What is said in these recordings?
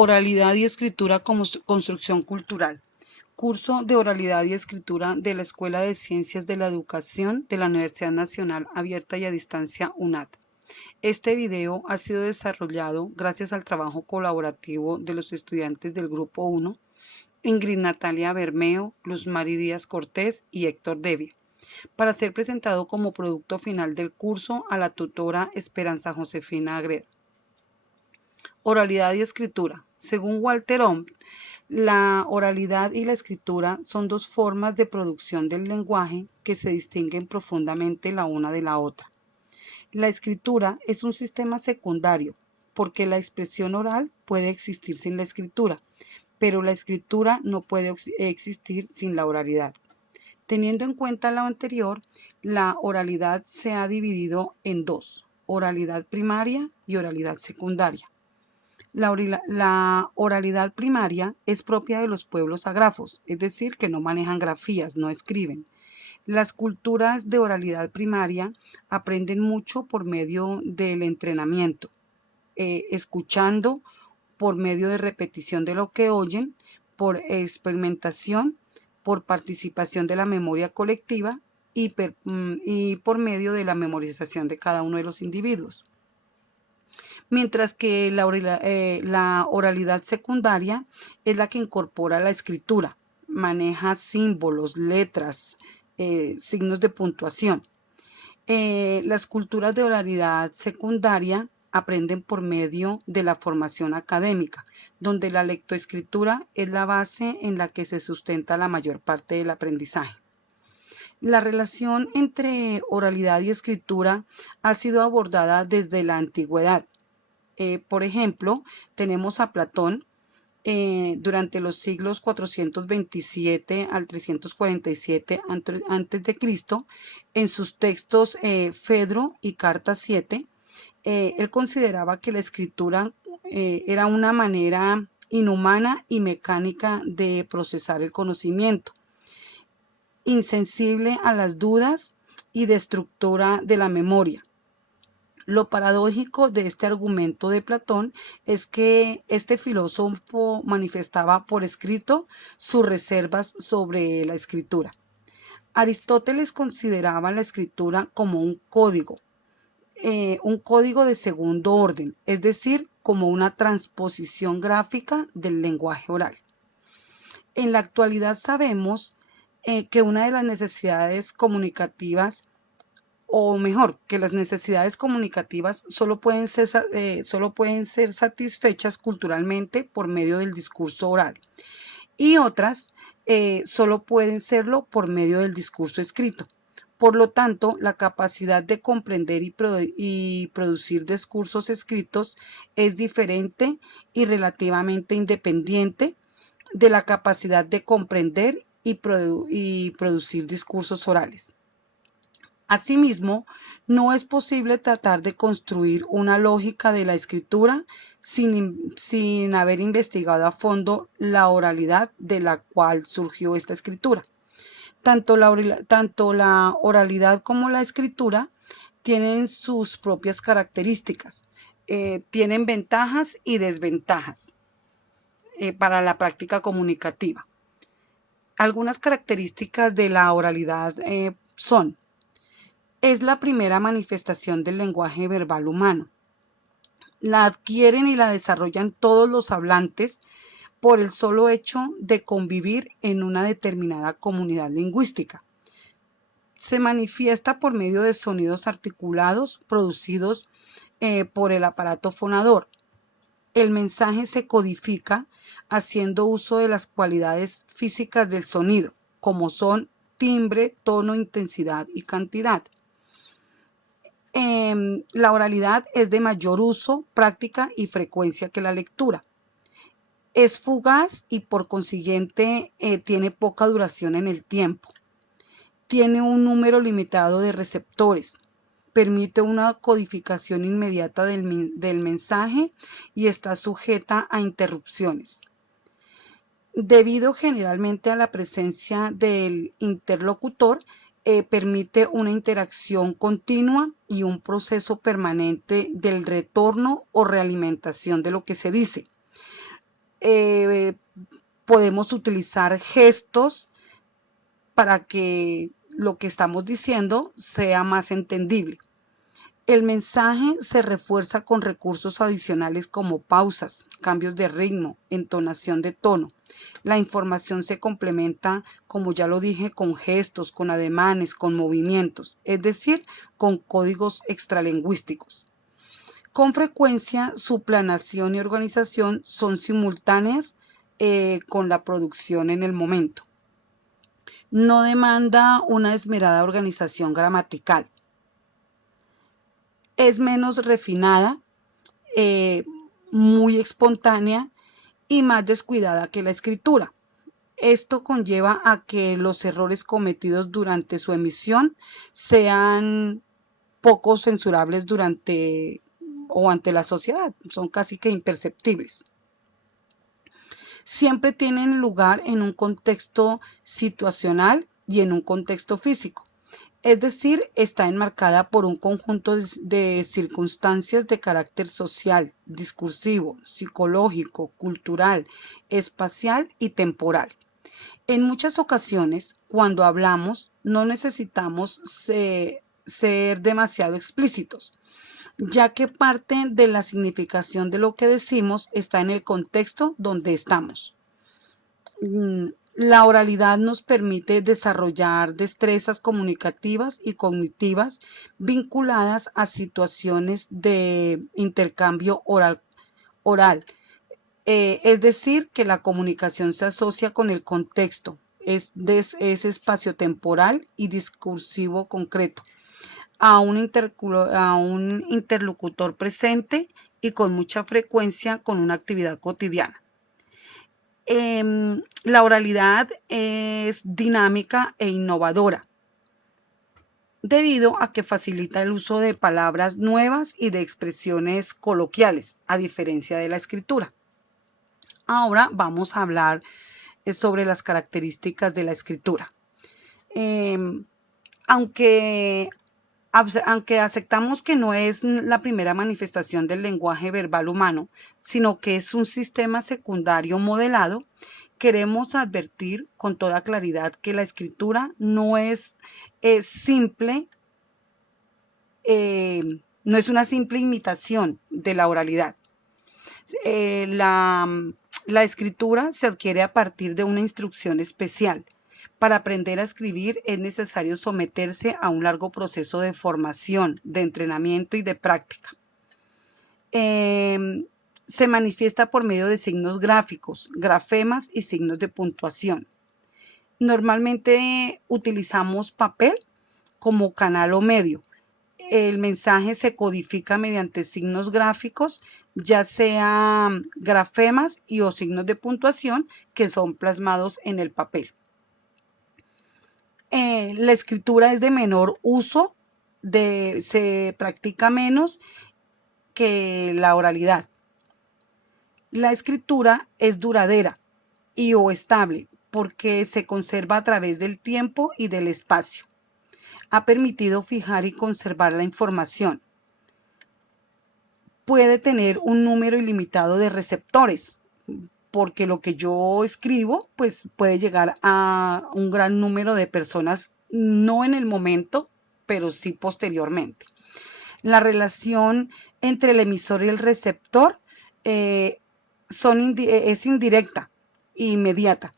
Oralidad y escritura como construcción cultural. Curso de Oralidad y Escritura de la Escuela de Ciencias de la Educación de la Universidad Nacional Abierta y a Distancia UNAD. Este video ha sido desarrollado gracias al trabajo colaborativo de los estudiantes del Grupo 1, Ingrid Natalia Bermeo, Luz Mari Díaz Cortés y Héctor Devia, para ser presentado como producto final del curso a la tutora Esperanza Josefina Agreda. Oralidad y escritura. Según Walter Omb, la oralidad y la escritura son dos formas de producción del lenguaje que se distinguen profundamente la una de la otra. La escritura es un sistema secundario porque la expresión oral puede existir sin la escritura, pero la escritura no puede existir sin la oralidad. Teniendo en cuenta lo anterior, la oralidad se ha dividido en dos: oralidad primaria y oralidad secundaria. La oralidad primaria es propia de los pueblos agrafos, es decir, que no manejan grafías, no escriben. Las culturas de oralidad primaria aprenden mucho por medio del entrenamiento, escuchando, por medio de repetición de lo que oyen, por experimentación, por participación de la memoria colectiva y por medio de la memorización de cada uno de los individuos. Mientras que la oralidad secundaria es la que incorpora la escritura, maneja símbolos, letras, signos de puntuación. Las culturas de oralidad secundaria aprenden por medio de la formación académica, donde la lectoescritura es la base en la que se sustenta la mayor parte del aprendizaje. La relación entre oralidad y escritura ha sido abordada desde la antigüedad. Por ejemplo, tenemos a Platón durante los siglos 427 al 347 a.C., en sus textos Fedro y Carta 7, él consideraba que la escritura era una manera inhumana y mecánica de procesar el conocimiento, insensible a las dudas y destructora de la memoria. Lo paradójico de este argumento de Platón es que este filósofo manifestaba por escrito sus reservas sobre la escritura. Aristóteles consideraba la escritura como un código de segundo orden, es decir, como una transposición gráfica del lenguaje oral. En la actualidad sabemos que una de las necesidades comunicativas, o mejor, que las necesidades comunicativas solo pueden ser satisfechas culturalmente por medio del discurso oral, y otras solo pueden serlo por medio del discurso escrito. Por lo tanto, la capacidad de comprender y producir discursos escritos es diferente y relativamente independiente de la capacidad de comprender y producir discursos orales. Asimismo, no es posible tratar de construir una lógica de la escritura sin haber investigado a fondo la oralidad de la cual surgió esta escritura. Tanto la oralidad como la escritura tienen sus propias características, tienen ventajas y desventajas para la práctica comunicativa. Algunas características de la oralidad son: es la primera manifestación del lenguaje verbal humano. La adquieren y la desarrollan todos los hablantes por el solo hecho de convivir en una determinada comunidad lingüística. Se manifiesta por medio de sonidos articulados producidos por el aparato fonador. El mensaje se codifica haciendo uso de las cualidades físicas del sonido, como son timbre, tono, intensidad y cantidad. La oralidad es de mayor uso, práctica y frecuencia que la lectura. Es fugaz y por consiguiente tiene poca duración en el tiempo. Tiene un número limitado de receptores. Permite una codificación inmediata del mensaje y está sujeta a interrupciones. Debido generalmente a la presencia del interlocutor, permite una interacción continua y un proceso permanente del retorno o realimentación de lo que se dice. Eh, Podemos utilizar gestos para que lo que estamos diciendo sea más entendible. El mensaje se refuerza con recursos adicionales como pausas, cambios de ritmo, entonación de tono. La información se complementa, como ya lo dije, con gestos, con ademanes, con movimientos, es decir, con códigos extralingüísticos. Con frecuencia, su planeación y organización son simultáneas con la producción en el momento. No demanda una esmerada organización gramatical. Es menos refinada, eh, muy espontánea y más descuidada que la escritura. Esto conlleva a que los errores cometidos durante su emisión sean poco censurables durante o ante la sociedad, son casi que imperceptibles. Siempre tienen lugar en un contexto situacional y en un contexto físico. Es decir, está enmarcada por un conjunto de circunstancias de carácter social, discursivo, psicológico, cultural, espacial y temporal. En muchas ocasiones, cuando hablamos, no necesitamos ser demasiado explícitos, ya que parte de la significación de lo que decimos está en el contexto donde estamos. La oralidad nos permite desarrollar destrezas comunicativas y cognitivas vinculadas a situaciones de intercambio oral. Es decir, que la comunicación se asocia con el contexto, es espaciotemporal y discursivo concreto, a un interlocutor presente y con mucha frecuencia con una actividad cotidiana. La oralidad es dinámica e innovadora debido a que facilita el uso de palabras nuevas y de expresiones coloquiales, a diferencia de la escritura. Ahora vamos a hablar sobre las características de la escritura. Aunque aceptamos que no es la primera manifestación del lenguaje verbal humano, sino que es un sistema secundario modelado, queremos advertir con toda claridad que la escritura no es simple, no es una simple imitación de la oralidad. La escritura se adquiere a partir de una instrucción especial. Para aprender a escribir es necesario someterse a un largo proceso de formación, de entrenamiento y de práctica. Se manifiesta por medio de signos gráficos, grafemas y signos de puntuación. Normalmente utilizamos papel como canal o medio. El mensaje se codifica mediante signos gráficos, ya sean grafemas y o signos de puntuación que son plasmados en el papel. La escritura es de menor uso, se practica menos que la oralidad. La escritura es duradera y o estable porque se conserva a través del tiempo y del espacio. Ha permitido fijar y conservar la información. Puede tener un número ilimitado de receptores, porque lo que yo escribo pues puede llegar a un gran número de personas, no en el momento, pero sí posteriormente. La relación entre el emisor y el receptor es indirecta e inmediata.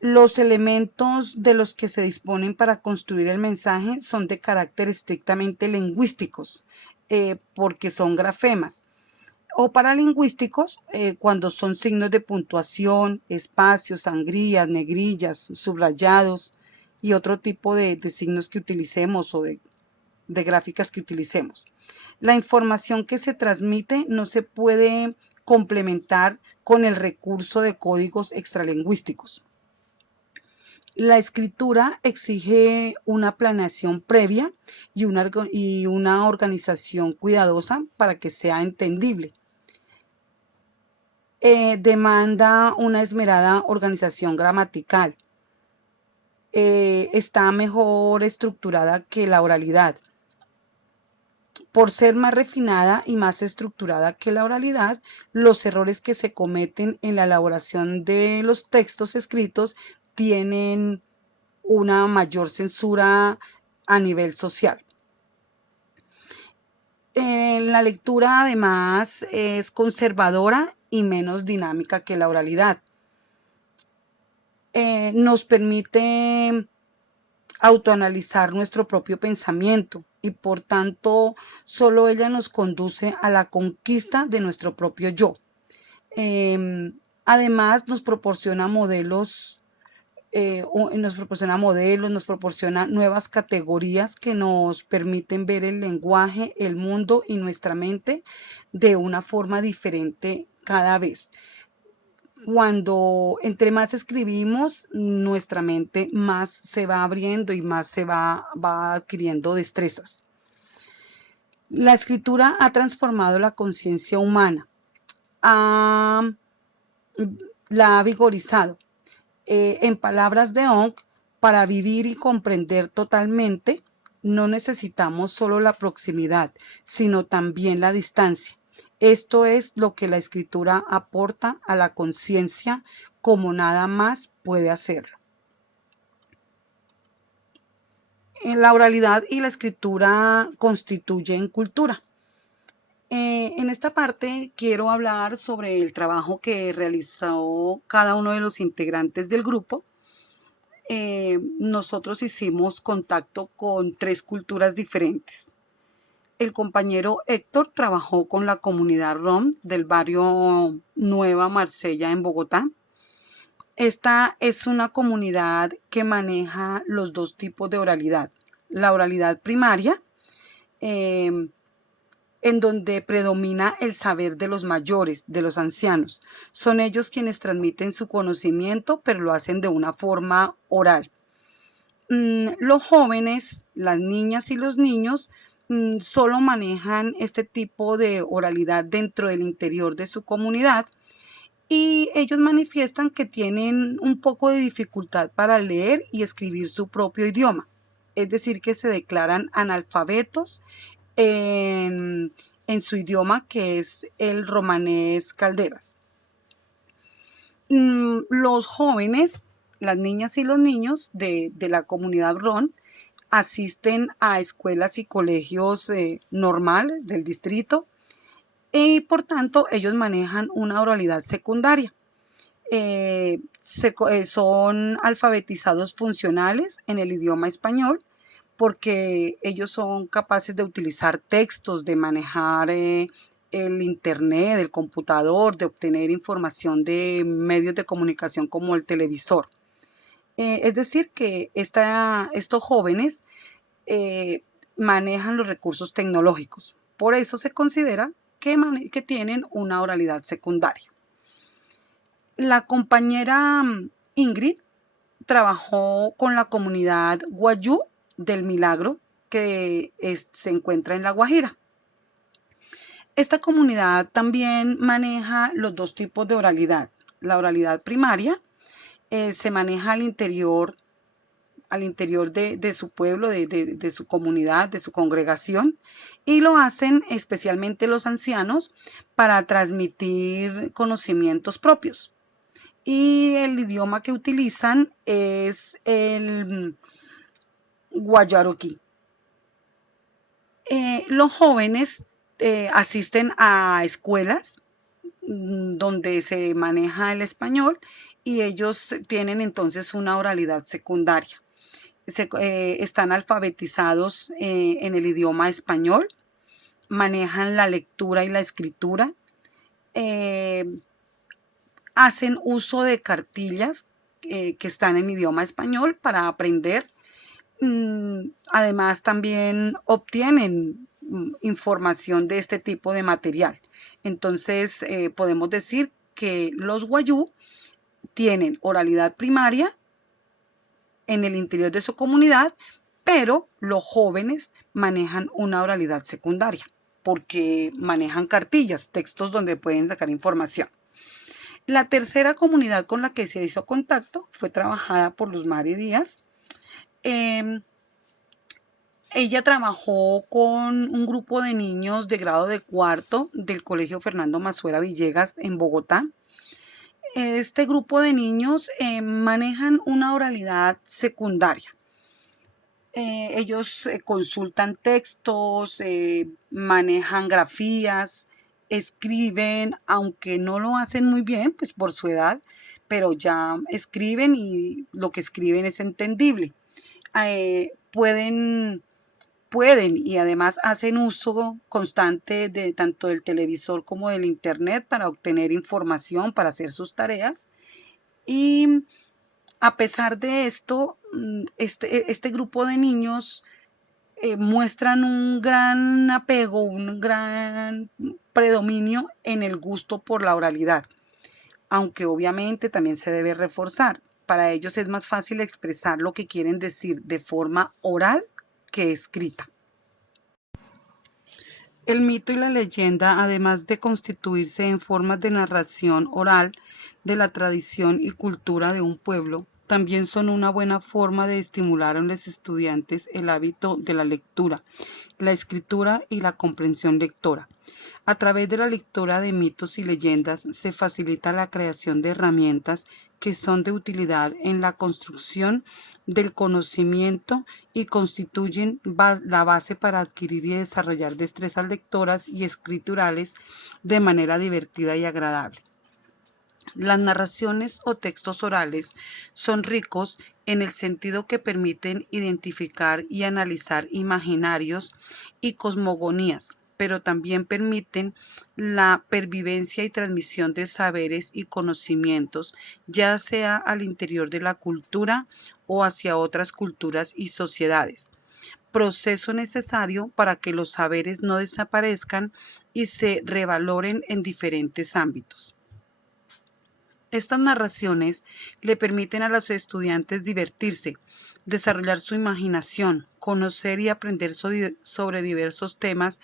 Los elementos de los que se disponen para construir el mensaje son de carácter estrictamente lingüísticos, porque son grafemas, o paralingüísticos, cuando son signos de puntuación, espacios, sangrías, negrillas, subrayados y otro tipo de signos que utilicemos o de gráficas que utilicemos. La información que se transmite no se puede complementar con el recurso de códigos extralingüísticos. La escritura exige una planeación previa y una organización cuidadosa para que sea entendible. Demanda una esmerada organización gramatical. Está mejor estructurada que la oralidad. Por ser más refinada y más estructurada que la oralidad, los errores que se cometen en la elaboración de los textos escritos tienen una mayor censura a nivel social. La lectura además es conservadora y menos dinámica que la oralidad. Nos permite autoanalizar nuestro propio pensamiento y por tanto solo ella nos conduce a la conquista de nuestro propio yo. Además nos proporciona modelos, nos proporciona nuevas categorías que nos permiten ver el lenguaje, el mundo y nuestra mente de una forma diferente cada vez. Cuando entre más escribimos, nuestra mente más se va abriendo y más se va adquiriendo destrezas. La escritura ha transformado la conciencia humana, la ha vigorizado. En palabras de Ong, para vivir y comprender totalmente, no necesitamos solo la proximidad, sino también la distancia. Esto es lo que la escritura aporta a la conciencia como nada más puede hacerlo. La oralidad y la escritura constituyen cultura. En esta parte quiero hablar sobre el trabajo que realizó cada uno de los integrantes del grupo. Nosotros hicimos contacto con 3 culturas diferentes. El compañero Héctor trabajó con la comunidad rom del barrio Nueva Marsella en Bogotá. Esta es una comunidad que maneja los 2 tipos de oralidad. La oralidad primaria, en donde predomina el saber de los mayores, de los ancianos. Son ellos quienes transmiten su conocimiento, pero lo hacen de una forma oral. Los jóvenes, las niñas y los niños solo manejan este tipo de oralidad dentro del interior de su comunidad y ellos manifiestan que tienen un poco de dificultad para leer y escribir su propio idioma, es decir, que se declaran analfabetos en su idioma, que es el romanés calderas. Los jóvenes, las niñas y los niños de la comunidad rom asisten a escuelas y colegios normales del distrito y por tanto ellos manejan una oralidad secundaria. Son alfabetizados funcionales en el idioma español porque ellos son capaces de utilizar textos, de manejar el internet, el computador, de obtener información de medios de comunicación como el televisor. Es decir, que estos jóvenes manejan los recursos tecnológicos. Por eso se considera que tienen una oralidad secundaria. La compañera Ingrid trabajó con la comunidad Guayú del Milagro, que se encuentra en La Guajira. Esta comunidad también maneja los 2 tipos de oralidad. La oralidad primaria se maneja al interior de su pueblo, de su comunidad, de su congregación, y lo hacen especialmente los ancianos para transmitir conocimientos propios. Y el idioma que utilizan es el guayaroquí. Los jóvenes asisten a escuelas donde se maneja el español y ellos tienen entonces una oralidad secundaria. Están alfabetizados en el idioma español, manejan la lectura y la escritura, hacen uso de cartillas que están en idioma español para aprender. Además también obtienen información de este tipo de material. Entonces podemos decir que los guayú tienen oralidad primaria en el interior de su comunidad, pero los jóvenes manejan una oralidad secundaria porque manejan cartillas, textos donde pueden sacar información. La tercera comunidad con la que se hizo contacto fue trabajada por Luz Mari Díaz. Ella trabajó con un grupo de niños de grado de cuarto del Colegio Fernando Mazuera Villegas en Bogotá. Este grupo de niños manejan una oralidad secundaria. Ellos consultan textos, manejan grafías, escriben, aunque no lo hacen muy bien, pues por su edad, pero ya escriben y lo que escriben es entendible. Pueden y además hacen uso constante de tanto del televisor como del internet para obtener información, para hacer sus tareas. Y a pesar de esto, este grupo de niños muestran un gran apego, un gran predominio en el gusto por la oralidad, aunque obviamente también se debe reforzar. Para ellos es más fácil expresar lo que quieren decir de forma oral que escrita. El mito y la leyenda, además de constituirse en formas de narración oral de la tradición y cultura de un pueblo, también son una buena forma de estimular en los estudiantes el hábito de la lectura, la escritura y la comprensión lectora. A través de la lectura de mitos y leyendas se facilita la creación de herramientas que son de utilidad en la construcción del conocimiento y constituyen la base para adquirir y desarrollar destrezas lectoras y escriturales de manera divertida y agradable. Las narraciones o textos orales son ricos en el sentido que permiten identificar y analizar imaginarios y cosmogonías, pero también permiten la pervivencia y transmisión de saberes y conocimientos, ya sea al interior de la cultura o hacia otras culturas y sociedades. Proceso necesario para que los saberes no desaparezcan y se revaloren en diferentes ámbitos. Estas narraciones le permiten a los estudiantes divertirse, desarrollar su imaginación, conocer y aprender sobre diversos temas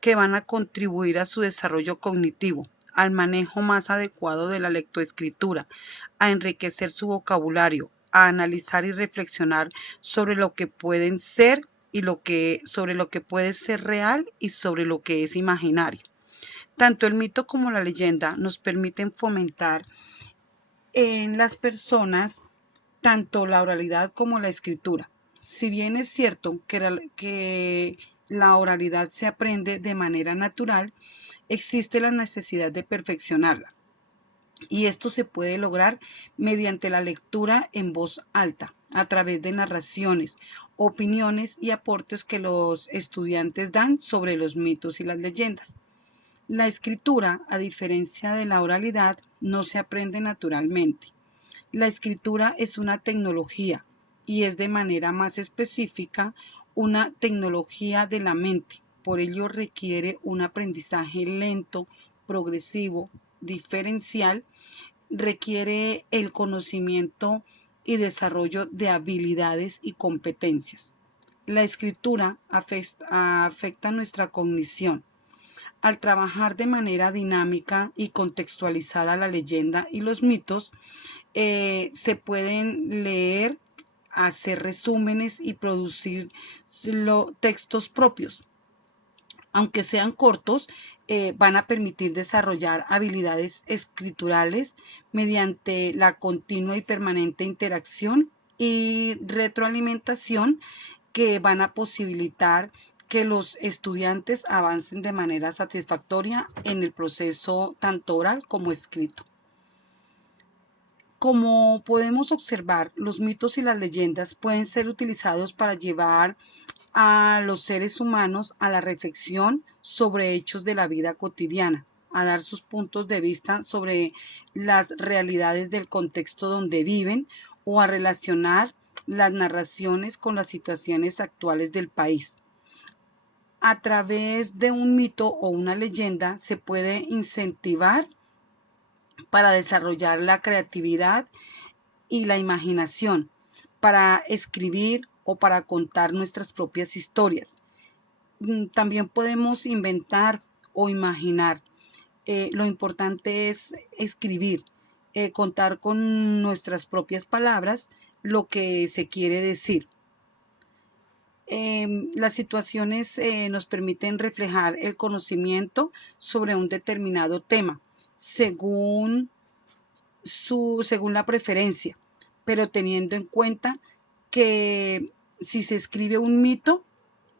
que van a contribuir a su desarrollo cognitivo, al manejo más adecuado de la lectoescritura, a enriquecer su vocabulario, a analizar y reflexionar sobre lo que pueden ser y sobre lo que puede ser real y sobre lo que es imaginario. Tanto el mito como la leyenda nos permiten fomentar en las personas tanto la oralidad como la escritura. Si bien es cierto que la oralidad se aprende de manera natural, existe la necesidad de perfeccionarla. Y esto se puede lograr mediante la lectura en voz alta, a través de narraciones, opiniones y aportes que los estudiantes dan sobre los mitos y las leyendas. La escritura, a diferencia de la oralidad, no se aprende naturalmente. La escritura es una tecnología y es de manera más específica una tecnología de la mente. Por ello requiere un aprendizaje lento, progresivo, diferencial, requiere el conocimiento y desarrollo de habilidades y competencias. La escritura afecta nuestra cognición. Al trabajar de manera dinámica y contextualizada la leyenda y los mitos, se pueden leer, hacer resúmenes y producir textos propios. Aunque sean cortos, van a permitir desarrollar habilidades escriturales mediante la continua y permanente interacción y retroalimentación que van a posibilitar que los estudiantes avancen de manera satisfactoria en el proceso tanto oral como escrito. Como podemos observar, los mitos y las leyendas pueden ser utilizados para llevar a los seres humanos a la reflexión sobre hechos de la vida cotidiana, a dar sus puntos de vista sobre las realidades del contexto donde viven o a relacionar las narraciones con las situaciones actuales del país. A través de un mito o una leyenda se puede incentivar para desarrollar la creatividad y la imaginación, para escribir o para contar nuestras propias historias. También podemos inventar o imaginar. Lo importante es escribir, contar con nuestras propias palabras lo que se quiere decir. Las situaciones nos permiten reflejar el conocimiento sobre un determinado tema según, según la preferencia, pero teniendo en cuenta que si se escribe un mito,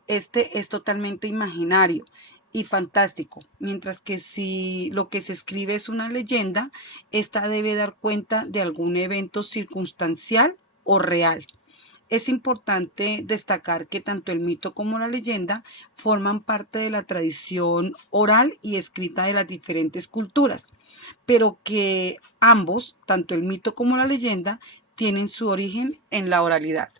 este es totalmente imaginario y fantástico, mientras que si lo que se escribe es una leyenda, esta debe dar cuenta de algún evento circunstancial o real. Es importante destacar que tanto el mito como la leyenda forman parte de la tradición oral y escrita de las diferentes culturas, pero que ambos, tanto el mito como la leyenda, tienen su origen en la oralidad.